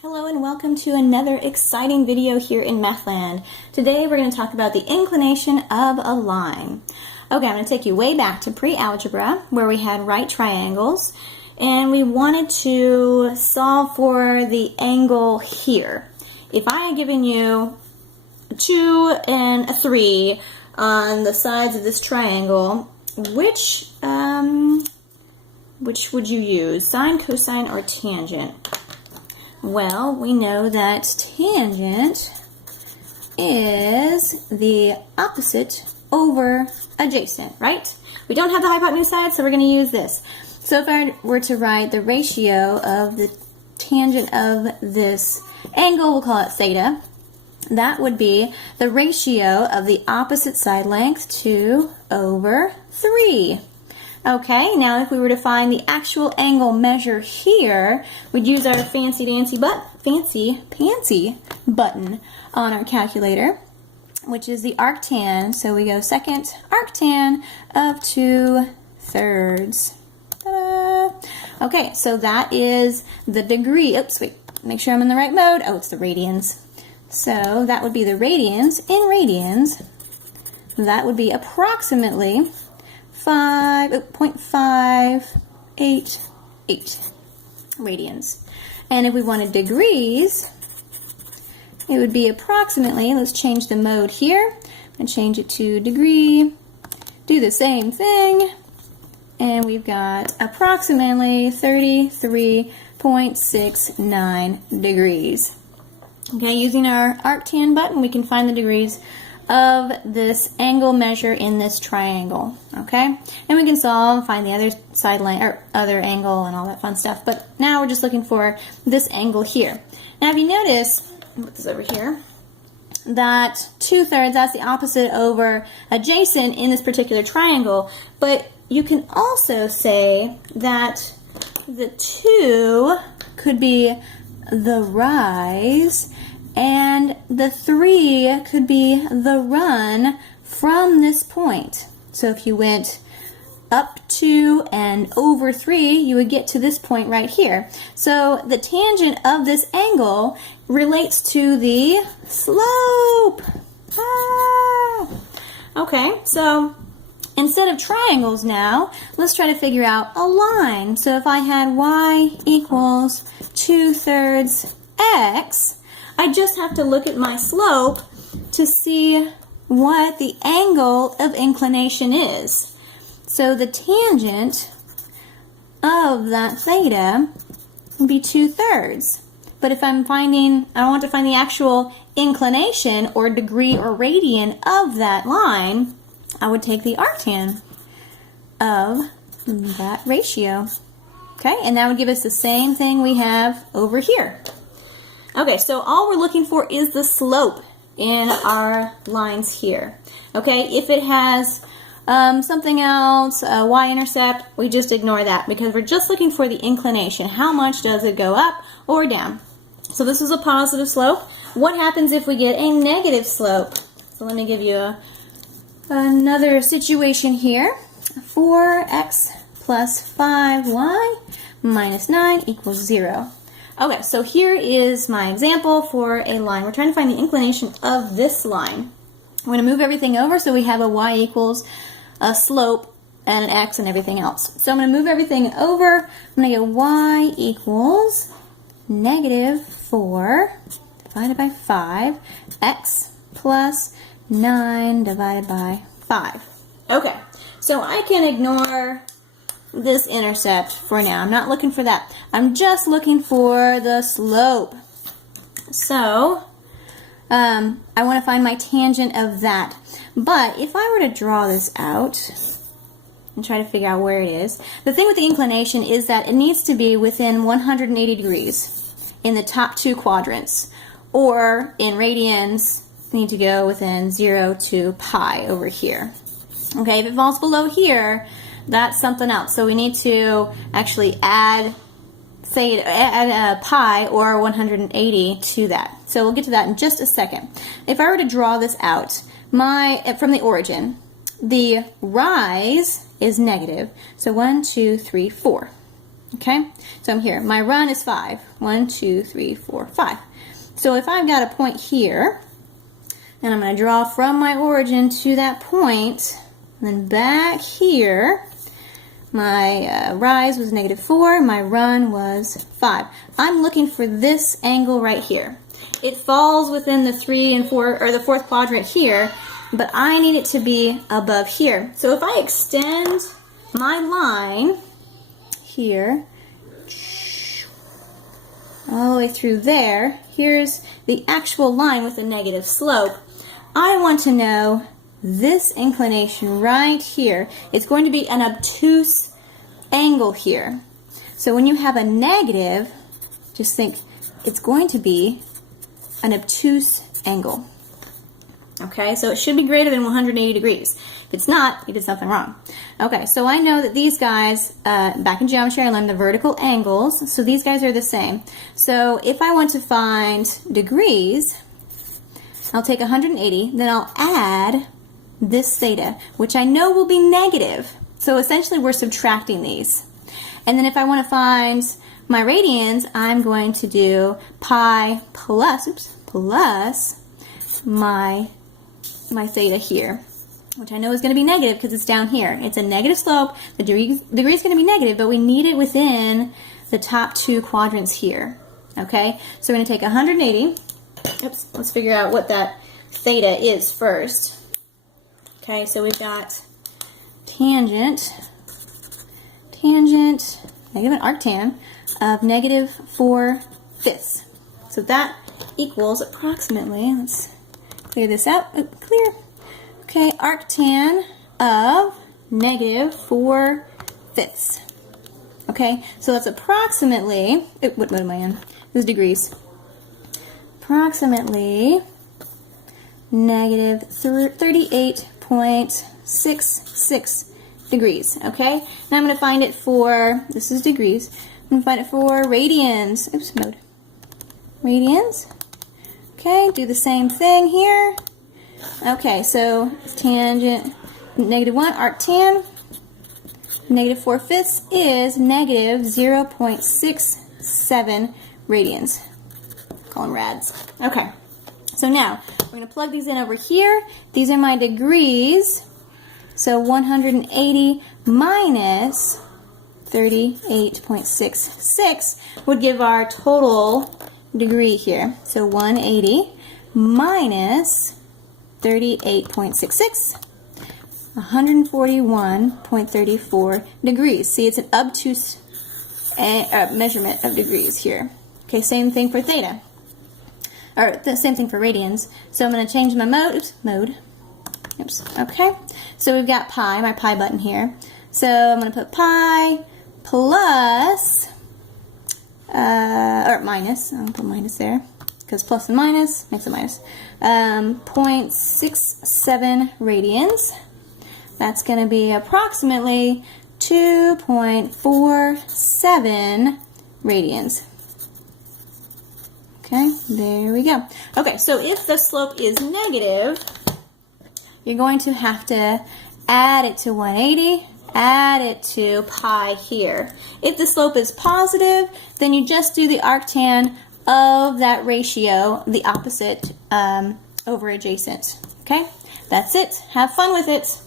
Hello and welcome to another exciting video here in Mathland. Today we're going to talk about the inclination of a line. Okay, I'm going to take you way back to pre-algebra where we had right triangles and we wanted to solve for the angle here. If I had given you a 2 and a 3 on the sides of this triangle, which would you use? Sine, cosine, or tangent? Well, we know that tangent is the opposite over adjacent, right? We don't have the hypotenuse side, so we're going to use this. So if I were to write the ratio of the tangent of this angle, we'll call it theta, that would be the ratio of the opposite side length 2 over 3. Okay, now if we were to find the actual angle measure here, we'd use our fancy button on our calculator, which is the arctan. So we go second arctan of 2/3. Ta-da! Okay, so that is the degree. Oops, wait, make sure I'm in the right mode. Oh, it's the radians. So that would be the radians. In radians, that would be approximately 0.588 radians. And if we wanted degrees, it would be approximately, let's change the mode here, and change it to degree, do the same thing, and we've got approximately 33.69 degrees. Okay, using our arctan button, we can find the degrees of this angle measure in this triangle, okay? And we can solve, find the other side line, or other angle and all that fun stuff, but now we're just looking for this angle here. Now if you notice, I'll put this over here, that 2/3, that's the opposite over adjacent in this particular triangle, but you can also say that the 2 could be the rise, and the 3 could be the run from this point. So if you went up 2 and over 3, you would get to this point right here. So the tangent of this angle relates to the slope. Okay, so instead of triangles now, let's try to figure out a line. So if I had y equals 2/3 x, I just have to look at my slope to see what the angle of inclination is. So the tangent of that theta would be 2/3. But if I want to find the actual inclination or degree or radian of that line, I would take the arctan of that ratio. Okay, and that would give us the same thing we have over here. Okay, so all we're looking for is the slope in our lines here. Okay, if it has something else, a y-intercept, we just ignore that because we're just looking for the inclination. How much does it go up or down? So this is a positive slope. What happens if we get a negative slope? So let me give you another situation here. 4x plus 5y minus 9 equals 0. Okay, so here is my example for a line. We're trying to find the inclination of this line. We're going to move everything over so we have a y equals a slope and an x and everything else. So I'm going to move everything over. I'm going to get y equals negative 4 divided by 5, x plus 9 divided by 5. Okay, so I can ignore this intercept for now. I'm not looking for that. I'm just looking for the slope. So I want to find my tangent of that. But if I were to draw this out and try to figure out where it is, the thing with the inclination is that it needs to be within 180 degrees in the top 2 quadrants. Or in radians, we need to go within 0 to pi over here. Okay, if it falls below here, that's something else. So we need to actually add pi or 180 to that. So we'll get to that in just a second. If I were to draw this out, from the origin, the rise is negative. So 1, 2, 3, 4. Okay, so I'm here. My run is 5. 1, 2, 3, 4, 5. So if I've got a point here, and I'm going to draw from my origin to that point, and then back here, my rise was -4, my run was 5. I'm looking for this angle right here. It falls within the 3 and 4, or the 4th quadrant here, but I need it to be above here. So if I extend my line here, all the way through there, here's the actual line with the negative slope. I want to know this inclination right here. It's going to be an obtuse angle here. So when you have a negative, just think it's going to be an obtuse angle. Okay, so it should be greater than 180 degrees. If it's not, you did something wrong. Okay, so I know that these guys, back in geometry, I learned the vertical angles, so these guys are the same. So if I want to find degrees, I'll take 180, then I'll add this theta, which I know will be negative. So essentially we're subtracting these. And then if I want to find my radians, I'm going to do pi plus my theta here, which I know is going to be negative because it's down here. It's a negative slope. The degree is going to be negative, but we need it within the top 2 quadrants here. Okay, so we're going to take 180. Oops, let's figure out what that theta is first. Okay, so we've got tangent, negative an arctan of -4/5. So that equals approximately, let's clear this out, clear. Okay, arctan of -4/5. Okay, so that's approximately, what am I in? This is degrees. Approximately -38.66 degrees. Okay, now I'm going to find it for, this is degrees, I'm going to find it for radians. Oops, mode. Radians. Okay, do the same thing here. Okay, so tangent -1, arctan, -4/5 is -0.67 radians. Call them rads. Okay, so now we're going to plug these in over here. These are my degrees. So 180 minus 38.66 would give our total degree here. So 180 minus 38.66, 141.34 degrees. See, it's an obtuse measurement of degrees here. Okay, same thing for theta. Or the same thing for radians. So I'm going to change my mode. Oops. Okay. So we've got pi, my pi button here. So I'm going to put pi plus, or minus. I'll put minus there because plus and minus makes a minus. 0.67 radians. That's going to be approximately 2.47 radians. Okay, there we go. Okay, so if the slope is negative, you're going to have to add it to 180, add it to pi here. If the slope is positive, then you just do the arctan of that ratio, the opposite over adjacent. Okay, that's it. Have fun with it.